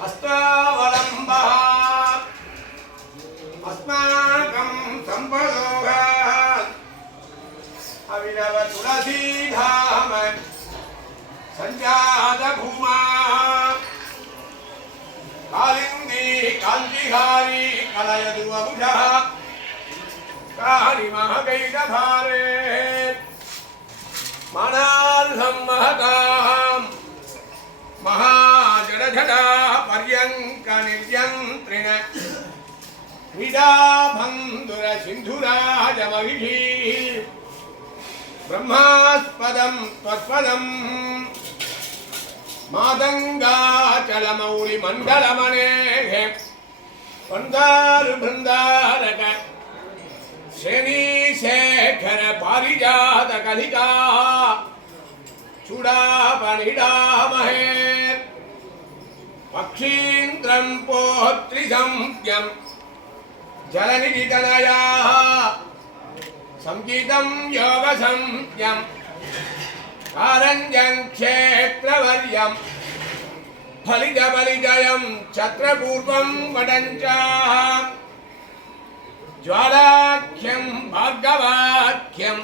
हस्तावलम्बः अस्माकं सम्पदोगात् अविनव तुलसीधाम सञ्जात भूमा कालिन्दी कान्तिहारी कलयतु वपुषः कारिमहकैकभारे मनार्हं महतां महाजडझडा पर्यङ्कनिर्यन्त्रिण क्रीडाबन्धुर सिन्धुराजमहिषी ब्रह्मास्पदं त्वत्पदं मातङ्गाचलमौलिमण्डलमनेः वन्दारुबृन्दारक श्रेणीशेखर पारिजातकलिका चूडापनिडामहे पक्षीन्द्रं पोत्रिसंज्ञं जलनिधितनयाः संगीतं योगसंज्ञं कारञ्जं क्षेत्रवर्यं फलितबलिजयं छत्रपूर्वं वदञ्च ज्वालाख्यं भार्गवाख्यं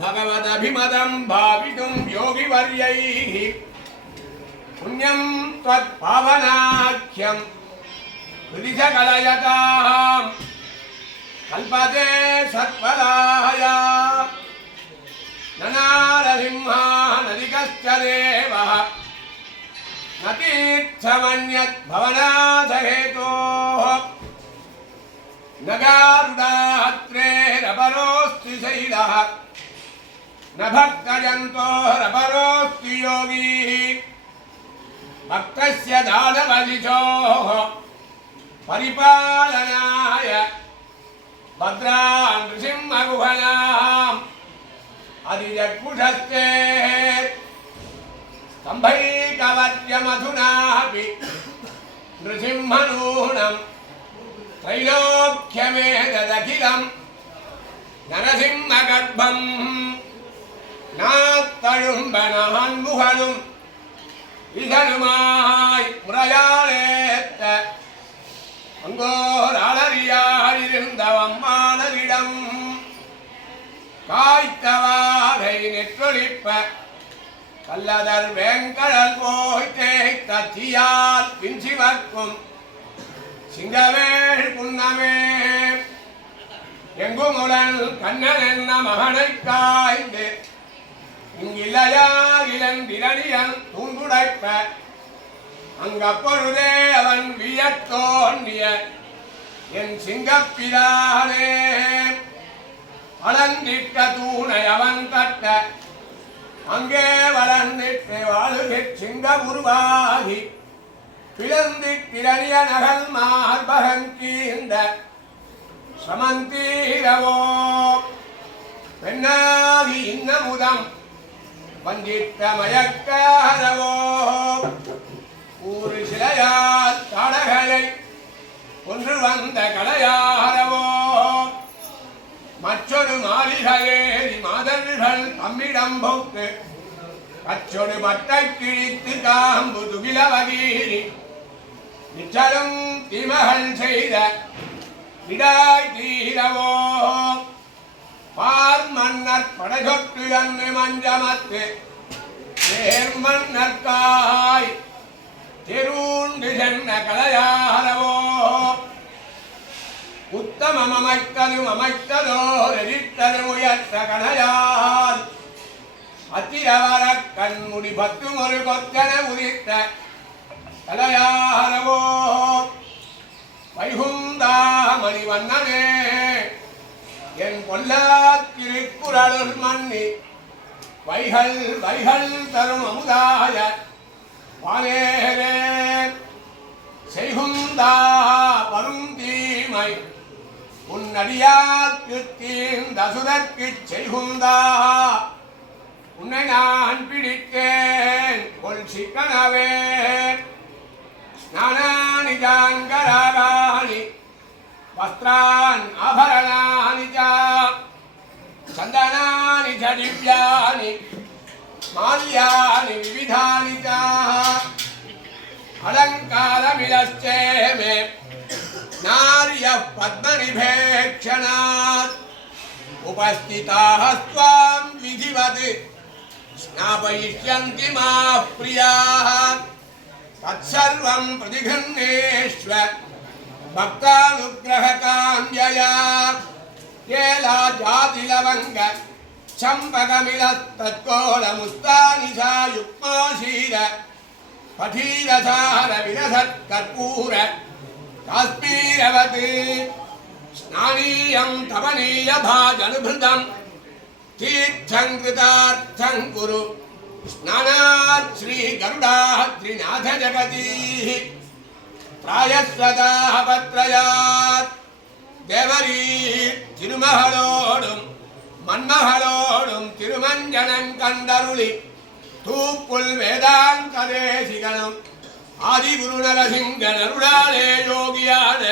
भगवदभिमतं भावितुं योगिवर्यैः पुण्यं त्वत्पावनाख्यं हृदिशकलयतां कल्पते सत्फलाय ननारसिंहा नदिकश्च देवः न तीर्थमन्यद्भवनाथहेतोः न गारुडात्रेरपरोऽस्ति शैलः न भक्तजन्तोरपरोऽस्ति योगी भक्तस्य दानवलिशोः परिपालनाय भद्रां नृसिंहगुहनाम् अधिजग्मुषस्ते स्तम्भैकवर्यमधुनापि नृसिंहनूनं त्रैलोक्यमेतदखिलं नरसिंहगर्भं नात्तழும்பனான்முகனும் இதனுமாய் முறையாளேத்த அங்கோர் அலறியாயிருந்தவம்மானரிடம் காய்த்தவாரை நெற்றொழிப்ப கல்லதர் வேங்கடல் போய் தேய்த்த தீயால் பின்சிவர்க்கும் சிங்கவேள் புன்னமே எங்குமுடன் கண்ணன் என்ன மகனைக் காய்ந்து இங்கிலையாகிலந்திரணியன் தூங்குடைப்ப அங்கப்பொழுதே அவன் வியத்தோன்னிய என் சிங்கப்பிரானே வளர்ந்திட்ட தூணை அவன் தட்ட அங்கே வளர்ந்திட்டு வாழுகிற் சிங்க உருவாகி பிளந்திட்டிரணிய நகல் மார்பகன் கீந்த சமந்தீரவோ பெண்ணாகி இன்னமுதம் வந்திட்ட மயக்காரவோ ஊரு சிலையால் தடகளை ஒன்று வந்த கடையாரவோ மற்றொரு மாளிகையேறி மாதர்கள் தம்மிடம் போக்கு கற்றொரு பட்டை கிழித்து காம்பு துகிலவகீரி நிச்சலும் திமகள் செய்த விடாய் தீரவோ பார் மன்னர் படைகொட்டு அன்று மஞ்சமத்து தேர் மன்னர்காய் தெருண்டு சென்ன கலையாரவோ உத்தமம் அமைத்ததும் அமைத்ததோர் எரித்ததும் உயர்த்த கணையால் அத்திரவர கண்முடி பத்தும் ஒரு கொத்தன உதித்த கலையாரவோ வைகுந்தாமணி வண்ணனே என் பொல்லா திருக்குறளுள் மன்னி வைகள் வைகள் தரும் அமுதாய வானேரே செய்குந்தா வரும் தீமை உன்னடியாக்கு தீந்தசுதற்குச் செய்குந்தா உன்னை நான் பிடித்தேன் கொள் சிக்கனவே ஸ்நானானி ஜாங்கராகாணி वस्त्रान् आभरणानि च चन्दनानि च दिव्यानि माल्यानि विविधानि च अलङ्कारमिलश्चे मे नार्यः पद्मनिभेक्षणात् उपस्थिताः स्वां विधिवत् स्नापयिष्यन्ति माः प्रियाः तत्सर्वं प्रतिगृह्णेष्व भक्तानुग्रहकाम्यया केलाजातिलवङ्ग चम्पकमिलस्तत्कोलमुस्तानिशा युक्माशीर पठीरसार विरसत्कर्पूर काश्मीरवत् स्नानीयं तपनीयभाजनुभृतं तीर्थं कृतार्थं कुरु स्नानात् श्रीगरुडाद्रिनाथ जगतीः प्रायस्वताः पत्रयात् देवरी तिरुमहलोडुं मन्महलोडुं तिरुमञ्जनं कण्डरुळि तूपुल् वेदान्तदेशिकनम् आदिगुरुनरसिंहनरुडाले योगियान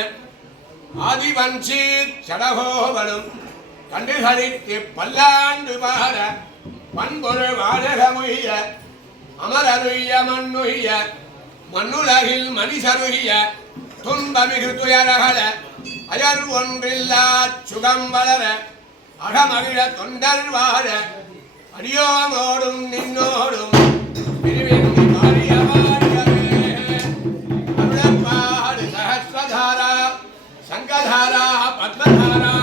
ஆதிவன்சீர் சடகோபனும் கண்டுகளிக்கு பல்லாண்டு பாட பண்பொரு வாழகமுய்ய அமரருய்ய மண்ணுய்ய மண்ணுலகில் மனிதருய்ய துன்பமிகு துயரகல அயர் ஒன்றில்லா சுகம் வளர அகமகிழ தொண்டர் வாழ அடியோமோடும் நின்னோடும் பிரிவின்றி வாழிய வாழ்கவே அருளப்பாடு சகஸ்ரதாரா संगधारा पद्मधारा